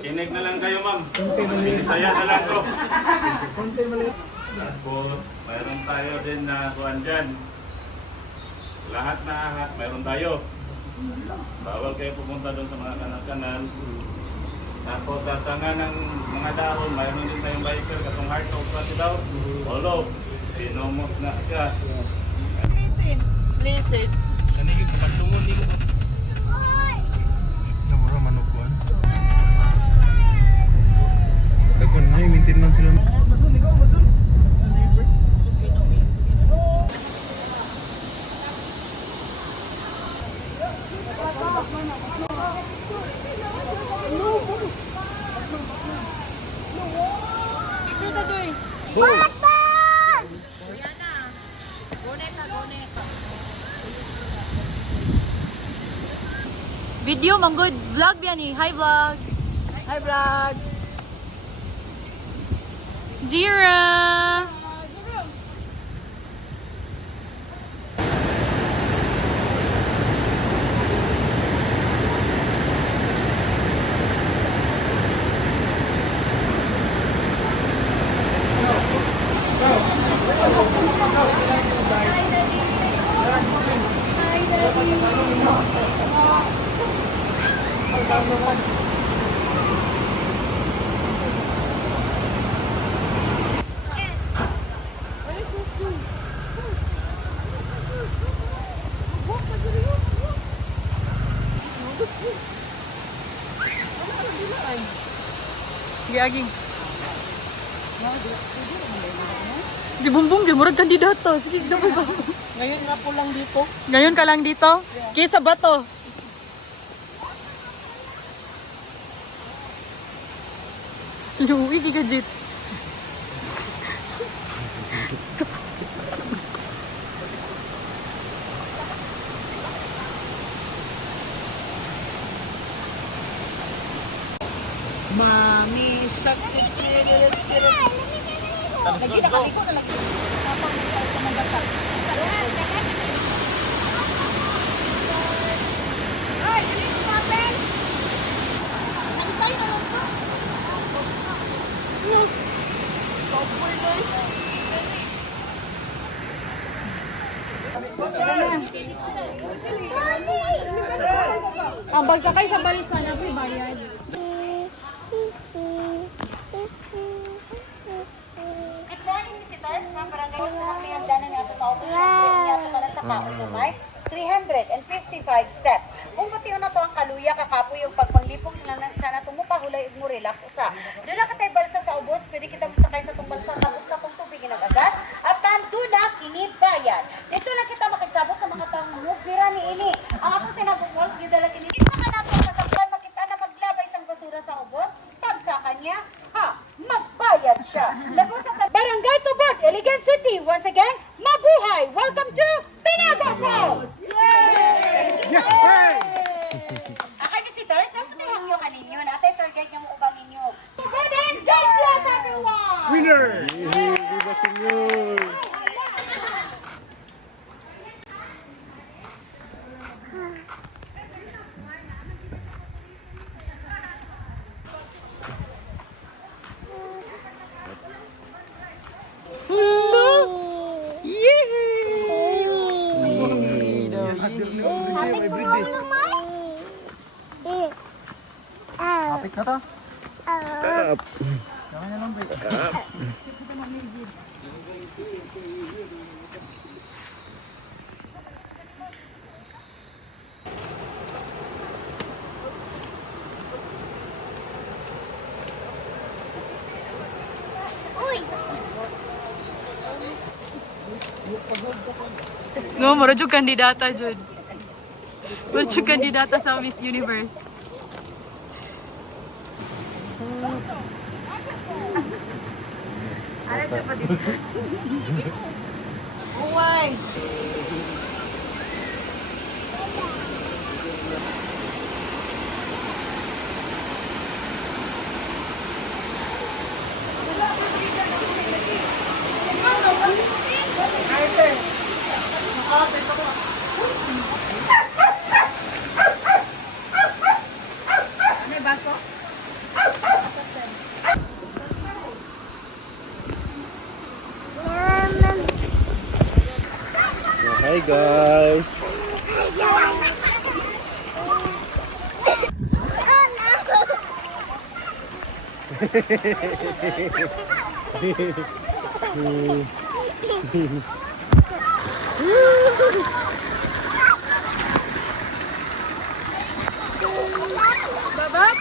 Kinig na lang kayo, ma'am. Binisaya na lang ko. Tapos, mayroon tayo din na kuhan dyan. Lahat na ahas, mayroon tayo. Bawal kayo pumunta doon sa mga kanal-kanal. Tapos, sa sanga ng mga dahon, mayroon din tayong biker, katong heart of pati daw. Olo, pinomos na siya. Listen. Kanigin ko patungon ni ko. Namura manukuan. Kakon na yung maintenance sila. Masun ikaw, masun. Picture na doy. Video mang good vlog biya ni. Hi vlog. Hi vlog. Jira. Giagi. Si Bumbong, di murag kandidato. Sige, dapat ba? Ngayon nga po lang dito. Ngayon ka lang dito? Kisa ba to? Luwi, di ka jit. Mami, sakit. Lagi na kami ko na lagi. Tapos sa mga bata. Ay, dili ko papel. Naitay na lang ko. No. Topoy na. Ang pagsakay sa balisa na may bayad. Good morning, visitors. Mga barangay sa mga pinagdanan nga ito sa office niya ito pala sa Kausumay. 355 steps. Kung pati na to ang kaluya, kakapo yung pagpanglipong nila sana tumupahulay mo relax usa. Doon na katay balsa sa ubos, pwede kita masakay sa itong balsa kapag sa itong tubig nag-agas at tanto na kinibayan. Dito lang kita makigsabot sa mga taong mubira ni ini. Ang akong tinabong walls, gidalag ini. Dito ka nato sa saklan, makita na maglabay sang basura sa ubos. Pag sa kanya, ha, magbayad siya. Labas sa Barangay Tubod, Iligan City. Once again, mabuhay! Welcome to Tinaga Falls! Akay visitors, napatayang nyo kaninyo. Natay tour guide nyo mo ubang inyo. So good and God bless everyone! Winner! Viva Senyor! Apik na to? No, mura jud kandidata jud. Mura jud kandidata sa Miss Universe. Uway. May baso? Hi guys. Babak?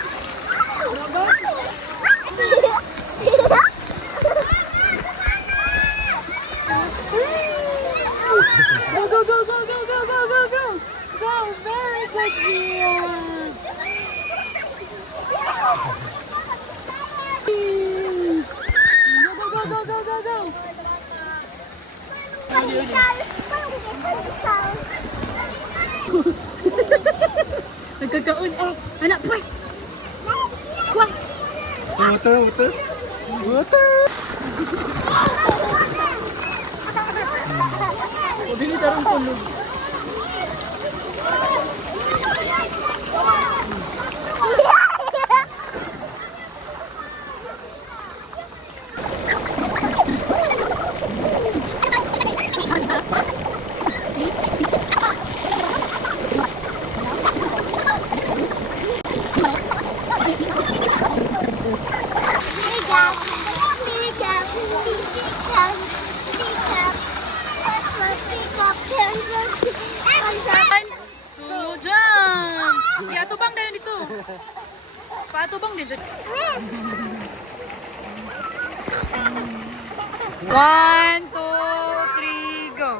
Go, go, go, go, go, go, go, go, go! Go, very good, Gian! Go, go, go, go, go, go! Nagkakaon. Oh, anak, puy! Kuha! Water, water. Water. O, dili tarong tulog. Two, jump! Iatubang na yun dito. Paatubang din dyan. 1, 2, 3, go!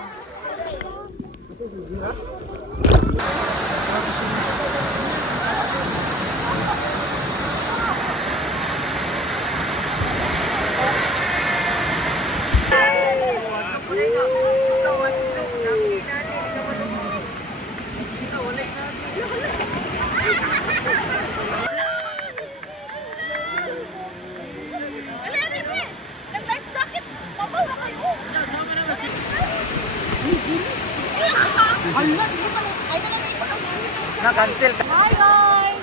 Na-cancel. Hi guys!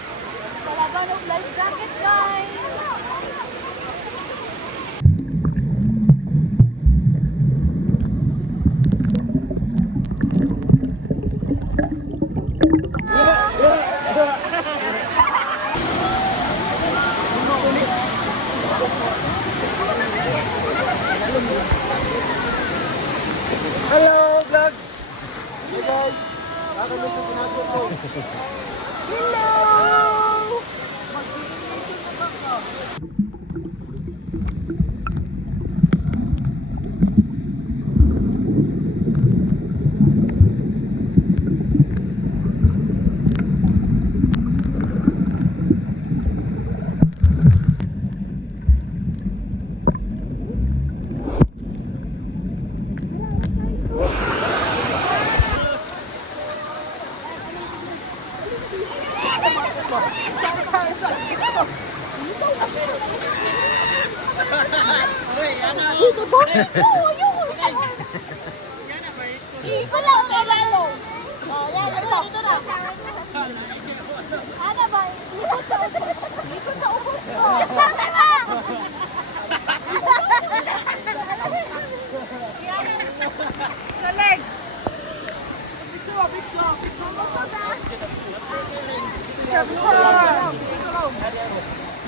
Kalaban ng life jacket guys! Hello, vlog. Hey guys. Welcome to Pinagpo ko. Hello!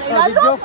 Video.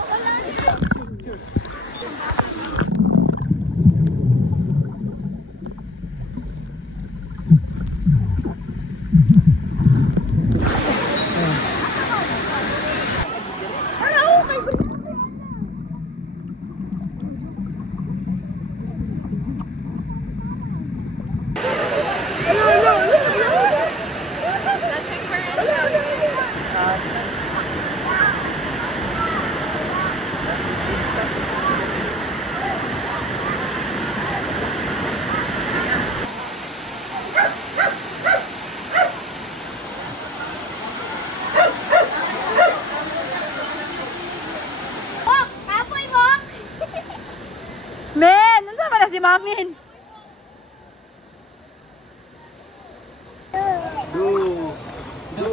Men! Nasa ba na si Mamin? Do. Do.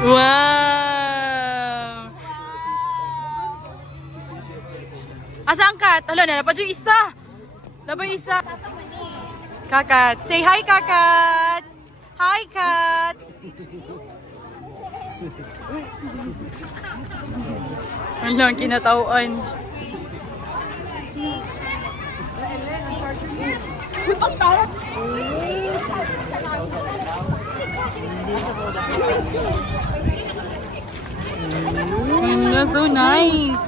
Wow! Asa ang cat? Hala, nalapad yung isa. Labay isa. Kakat. Say hi, Kakat. Hi, Kat. Ano ang kinatauan? So nice.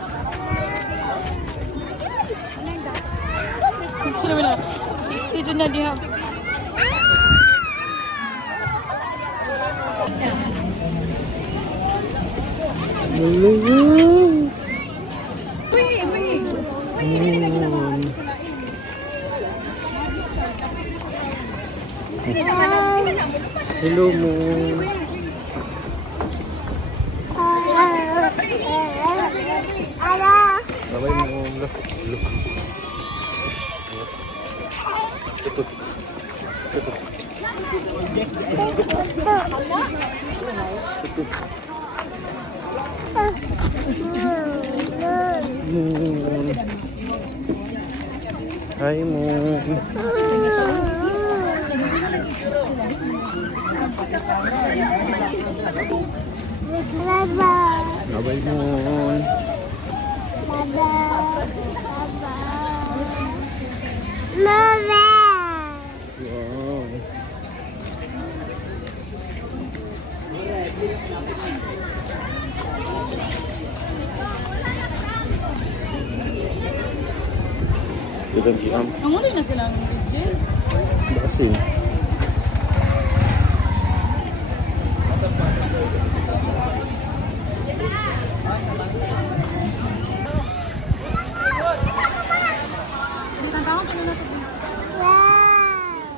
Sino ba na? Dito na diha. Hello mo. Babay mo. Look. Tutup. Tutup. Tutup. Moon. Hi, Moon. Babay, Moon. Wow. Dagang giam. Ang ulit na silang video. Basin.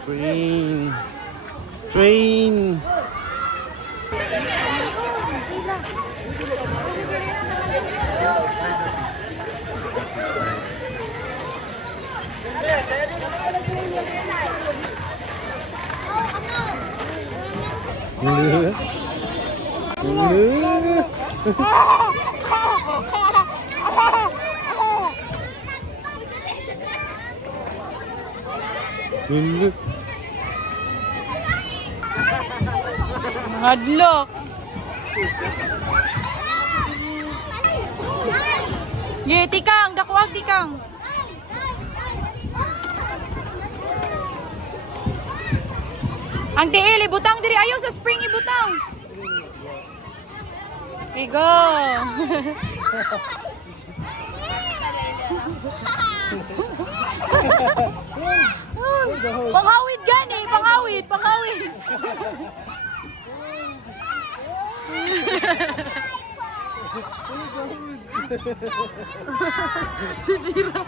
Train. Train. Hadlok. Ye, tikang, dakwag tikang. Ang tiil, ibutang diri ayaw sa spring ibutang. Okay, go. Panghawid gani, panghawid, panghawid. Si Jira.